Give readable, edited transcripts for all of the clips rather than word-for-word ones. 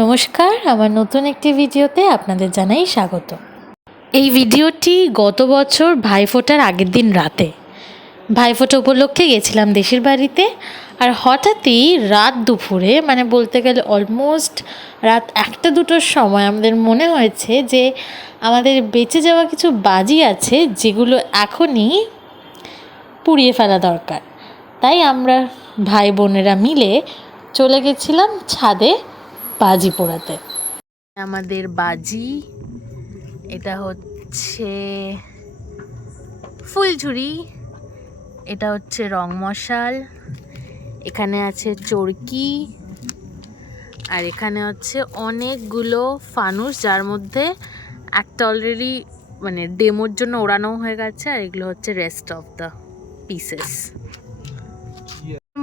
নমস্কার, আমার নতুন একটি ভিডিওতে আপনাদের জানাই স্বাগত। এই ভিডিওটি গত বছর ভাইফোঁটার আগের দিন রাতে, ভাইফোঁটা উপলক্ষে গেছিলাম দেশের বাড়িতে। আর হঠাৎই রাত দুপুরে, মানে বলতে গেলে অলমোস্ট রাত 1-2টোর সময় আমাদের মনে হয়েছে যে আমাদের বেঁচে যাওয়া কিছু বাজি আছে যেগুলো এখনই পুড়িয়ে ফেলা দরকার। তাই আমরা ভাই বোনেরা মিলে চলে গেছিলাম ছাদে বাজি পোড়াতে। আমাদের বাজি, এটা হচ্ছে ফুলঝুরি, এটা হচ্ছে রং মশাল, এখানে আছে চরকি, আর এখানে হচ্ছে অনেকগুলো ফানুস, যার মধ্যে একটা অলরেডি মানে ডেমোর জন্য ওড়ানো হয়ে গেছে, আর এগুলো হচ্ছে রেস্ট অফ দ্য পিসেস।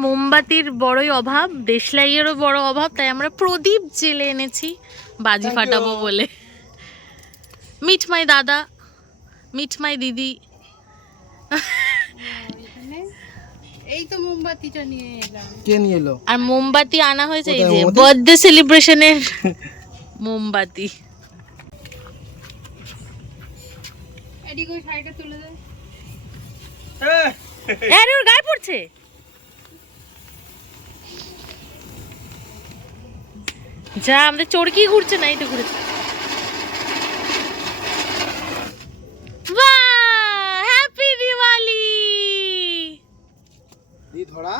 মোমবাতির বড়ই অভাব, দেশলাইয়েরও বড় অভাব, তাই আমরা প্রদীপ জেলে এনেছি বাজি ফাটাবো বলে। মিট মাই দাদা, মিট মাই দিদি। এই তো মোমবাতিটা নিয়ে এলাম। কে নিয়ে এলো? আর মোমবাতি আনা হয়েছে এই যে বার্থডে সেলিব্রেশনের মোমবাতি। এদিকে ওই শাড়িটা তুলে দে। আরে ওর গায়ে পড়ছে। যা, আমাদের চরকি ঘুরছে না, এটা ঘুরেছে। বাহ, হ্যাপি দিওয়ালি। দি ধরা?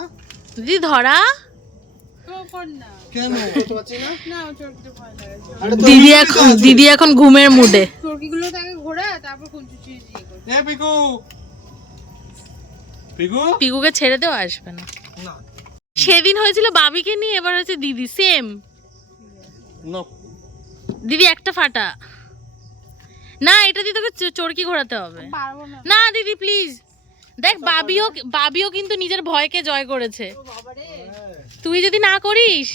দিদি ধরা? তো কর না। কেন করতে পারছি না? না, ও চরকিটা ভালো লাগে। দিদি এখন ঘুমের মুডে। চরকিগুলো তাকে ঘোরা, তারপর কুঞ্চি দিয়ে কর। এ পিকু, পিকু পিকুকে ছেড়ে দেও, আসবে না। না সেদিন হয়েছিল বাবিকে নিয়ে, এবার হচ্ছে দিদি, সেম। না দিদি একটা ফাটা না, এটা দিয়ে তোকে চরকি ঘোরাতে হবে। পারবো না। না দিদি প্লিজ, দেখ বাবিও কিন্তু নিজের ভয়কে জয় করেছে। তুই যদি না করিস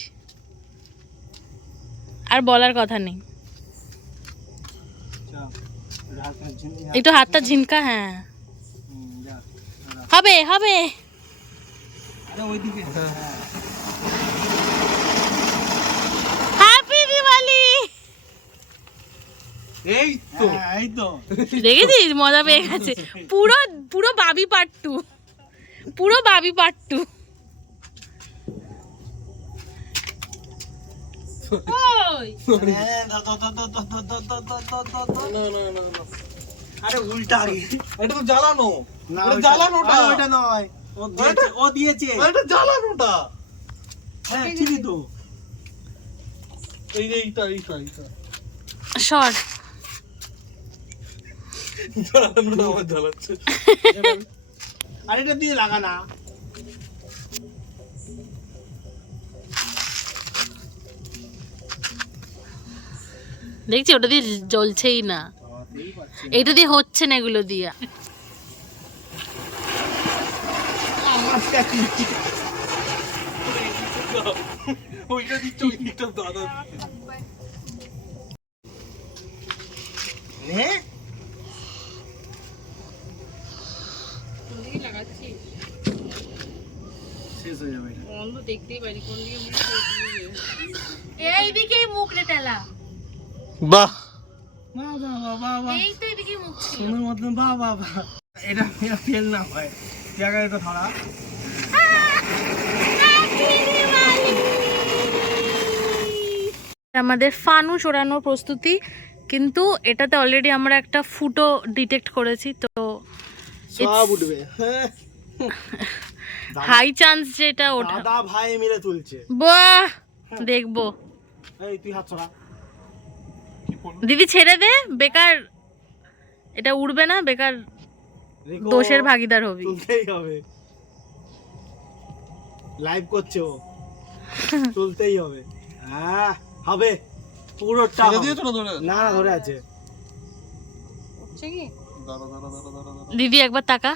আর বলার কথা নেই। একটু হাতটা ঝিনকা। হ্যাঁ, হবে হবে। আরে ওইদিকে হ্যাপি দিওয়ালি। এই তো এই তো দেখেছিস, মজা পেয়ে গেছে। পুরো পুরো বাবি পার্ট 2, পুরো বাবি পার্ট 2। ওই আরে উল্টা এটা তো জ্বালানো না, এটা জ্বালানোটা ওটা নয়, ও দিয়েছে এটা জ্বালানোটা। হ্যাঁ চিনি তো, এইটা সর। জ্বালানোটা আমার জ্বালাচ্ছে। আর এটা দিয়ে লাগা না। দেখছি ওটা দিয়ে জ্বলছেই না, এটা দিয়ে হচ্ছে না, এগুলো দিয়া। ওইটা দিচ্ছ, ওই দিকটা দাদা নে কোনদিকে লাগাচ্ছি? শেষ হয়ে যাবে। বন্ধ দেখতেই পারি কোন দিকে মুখ করে। এইদিকেই মুখ রে টেলা। বাহ বাহ বাহ বাহ বাহ, এই তো এদিকে মুখ ছিল। সোনার মতন বাহ বাহ বাহ। এটা ফেল না হয় জায়গায় তো ধরা। আমাদের ফানুস ওড়ানোর প্রস্তুতি, কিন্তু এটাতে অলরেডি আমরা একটা ফুটো ডিটেক্ট করেছি, তো সব উঠবে। হ্যাঁ হাই চান্স যেটা ওঠা। দাদা ভাই মিলে তুলছে। বাহ, দেখবো। এই তুই হাত ছড়া। দিদি ছেড়ে দে, বেকার এটা উড়বে না, বেকার রিকো, দোষের ভাগিদার হবি। তুলতেই হবে, লাইভ করছে ও, তুলতেই হবে। হ্যাঁ হবে পুরোটা। না ধরে আছে। হচ্ছে কি? দিদি একবার তাকা।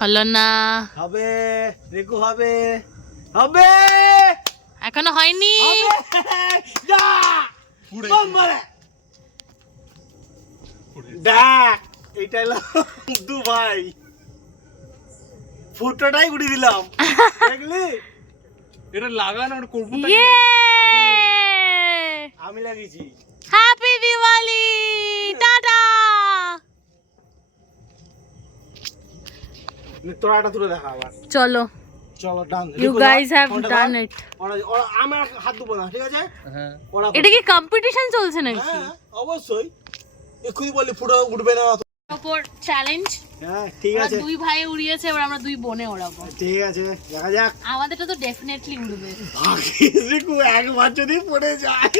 হলো না, হবে রিকু, হবে হবে এখনো হয়নি। যা বম মারে দেখ, এইটা হলো দুবাই ফুটোটাই উড়িয়ে দিলাম দেখলি এটা লাগানো ওর কর্পূরটা ইয়ে আমি লাগিয়েছি হ্যাপি দিওয়ালি টাটা তোরা এটা তুলে দেখা আবার চলো চলো done you guys have done it ওরা আমার হাত দেবো না ঠিক আছে হ্যাঁ ওরা এটা কি কম্পিটিশন চলছে নাকি হ্যাঁ অবশ্যই এক্ষুনি বললি ফুটো উঠবে না ওপর চ্যালেঞ্জ হ্যাঁ ঠিক আছে দুই ভাই উড়িয়েছে এবার আমরা দুই বোনে ওড়াবো ঠিক আছে দেখা যাক আমাদেরটা তো ডেফিনেটলি উড়বে রিকু একবার যদি পড়ে যায়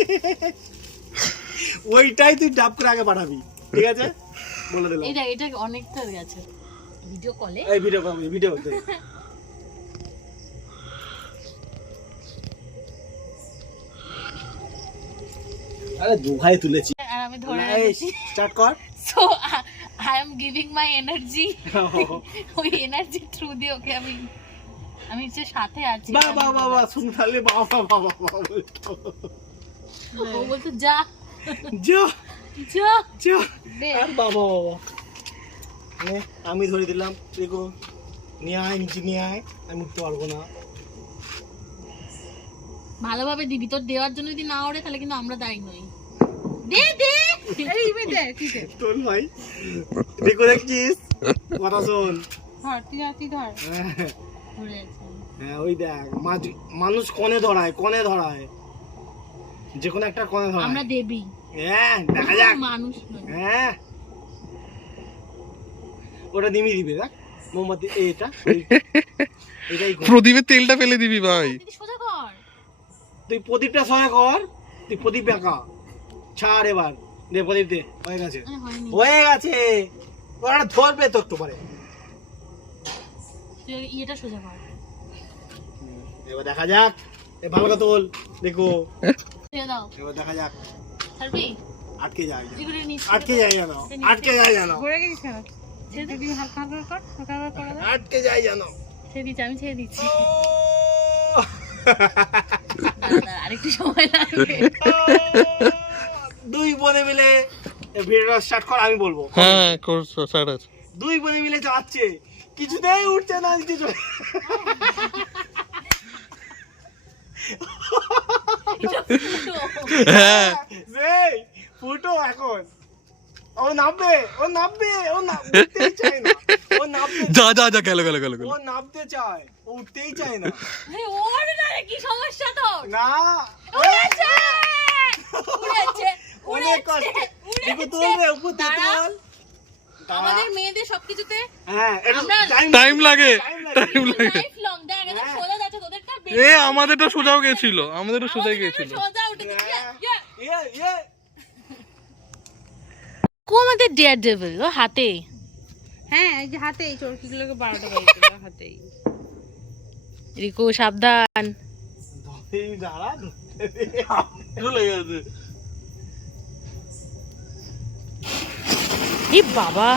ওইটাই তুই ডাব করে আগে পাঠাবি ঠিক আছে বলে দিলাম এটা অনেকটা গেছে ভিডিও কলে এই ভিডিও আরে দু ভাই তুলেছি আর আমি ধরে এই রেখেছি স্টার্ট কর so I am giving my energy ওই এনার্জি থ্রু দিয়ে ওকে আমি যে সাথে আছি বাবা শুন তাহলে বাবা ও বলতো যা যা যা যা দে আর বাবা আমি ধরে দিলাম দেখো নিয়ে আয় নিচে নিয়ে আয় আমি উঠতে পারবো না ভালোভাবে দিবি তোর দেওয়ার জন্য যদি না ওড়ে তাহলে কিন্তু আমরা দায়ী নই দে দে আরে ইবে দে ঠিক আছে তোর ভাই দেখো দেখছিস কথা শোন তুই ধর ঘুরে আছে হ্যাঁ ওই দেখ মানুষ কনে ধরায় যে কোনো একটা কনে ধরায় আমরা দেবী হ্যাঁ দেখা যাক মানুষ নয় হ্যাঁ ওটা নিমি দিবে দেখ মোমবাতি এটাই প্রদীপের তেলটা ফেলে দিবি ভাই দিদি সোজা কর তুই প্রদীপটা সহায় কর তুই প্রদীপ বেঁকা ছাড় এবার দে প্রদীপ দে হয়ে গেছে আরে হয়নি হয়ে গেছে ওরা ধরবে তো একটু পরে তুই এটা সোজা কর এবার দেখা যাক এ ভালো কথা বল দেখো ছেড়ে দাও এবার দেখা যাক ছাড়বি আটকে যায় এগুলো নিস আটকে যায় জানো আটকে যায় জানো ঘুরে গেছিস কেন ছেড়ে দিবি হালকা কর করে দাও আটকে যায় জানো ছেড়ে দিচ্ছি আমি ছেড়ে দিচ্ছি ও! দাঁড়া, আরেকটু সময় লাগবে দুই বোনে মিলে ভিডিওটা স্টার্ট কর আমি বলবো হ্যাঁ স্যার আছে দুই বোনে মিলে যাচ্ছে কিছুতেই উঠছে না নিচে চলে এটা ফুটো। হ্যাঁ সেই ফুটো এখন ও নামতেই চায় না ও নামতে যা গেল ও নামতে চায় ও উঠতেই চায় না আরে ওরে না রে, কি সমস্যা তোর না উড়েছে উড়েছে অনেক কষ্ট দেখো তুলবে উপর দিয়ে দাঁড়া। তুল আমাদের মেয়েদের সবকিছুতে হ্যাঁ এটা আমরা- টাইম লাগে লাইফ লং দেখ এটা সোজা যাচ্ছে তোদেরটা এ আমাদেরটা সোজাও গেছিল আমাদেরটা সোজাই গেছিল সোজা উঠেছে ইয়ে কো আমাদের ডিয়ার ডেভিল ও হাতে হ্যাঁ এই যে হাতে এই চরকিগুলোকে 12টা বাজিয়ে হাতেই রিকু সাবধান এই দাঁড়া চলে গেছে এই বাবা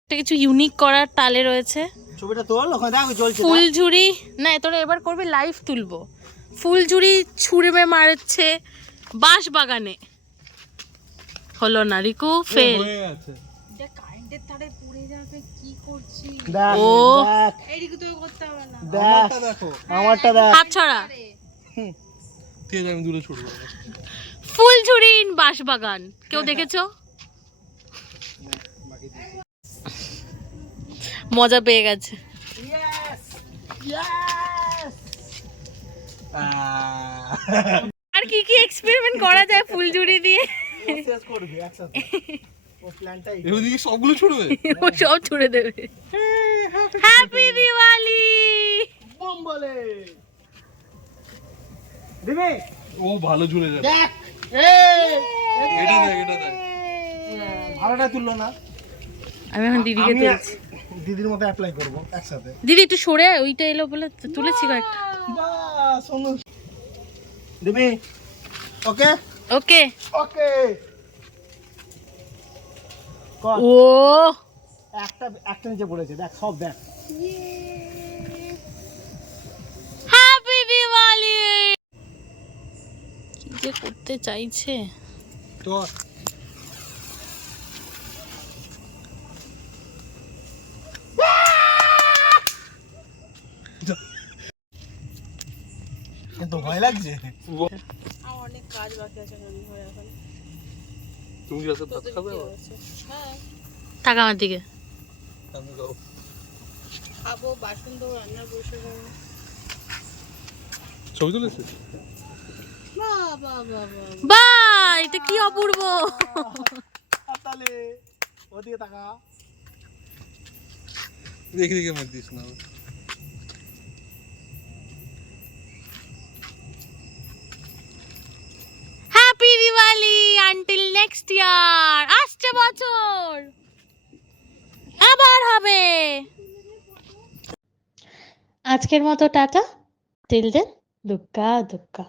একটা কিছু ইউনিক করার তালে রয়েছে ছবিটা তোল ওখানে দেখো জ্বলছে ফুলঝুরি না তোরা এবার করবি লাইভ তুলবো ফুলঝুরি ছুঁড়ে মারছে বাঁশ বাগানে হলো না রিকু ফেল হয়ে গেছে এটা কারেন্টের তারে পড়ে যাবে কি করছি দেখ ও। দেখ এইদিকে তো করতে হবে না আমারটা দেখো আমারটা দেখ হাত ছড়া ঠিক আছে আমি দূরে ছুটবো ফুলঝুরি বাঁশ বাগান কেউ দেখেছো মজা পেয়ে গেছে আর কি কি এক্সপেরিমেন্ট করা যায় ফুলঝুরি দিয়ে শেষ করবি একসাথে ও প্ল্যানটাই এদিকে সবগুলো ছুটবে ও সব ছুড়ে দেবে হ্যাপি দিওয়ালি বম বলে দিবি ও ভালো ঝুলে যাবে দেখ এই এটা দেখ ভাড়াটা তুললো না আমি এখন দিদিকে আমি তুলছি দিদির মতো অ্যাপ্লাই করব একসাথে দিদি একটু সরে ওইটা এলো বলে তুলেছি কয়েকটা বাস শোনো দিবি ওকে ওকে ওকে কর ও একটা নিচে পড়েছে দেখ সব দেখ হ্যাপি দিওয়ালি কি যে করতে চাইছে তোর তো ভয় লাগছে। আমার অনেক কাজ বাকি আছে রান্না হয়ে এখন। তুমি কি রাতে ভাত খাবে আবার? হ্যাঁ টাকা আমার দিকে। আমি খাবো। খাবো, বাসন দেবো, রান্না বসে যাবো। ছবি তুলেছে? বাহ বাহ বাহ বাহ। বাহ, এটা কি অপূর্ব। তাহলে ওদিকে তাকা। দেখি দেখি মার দিস না। Happy Diwali until next year. আসছে বছর আবার হবে। আজকের মতো টাটা, টিল দেন দুক্কা দুক্কা।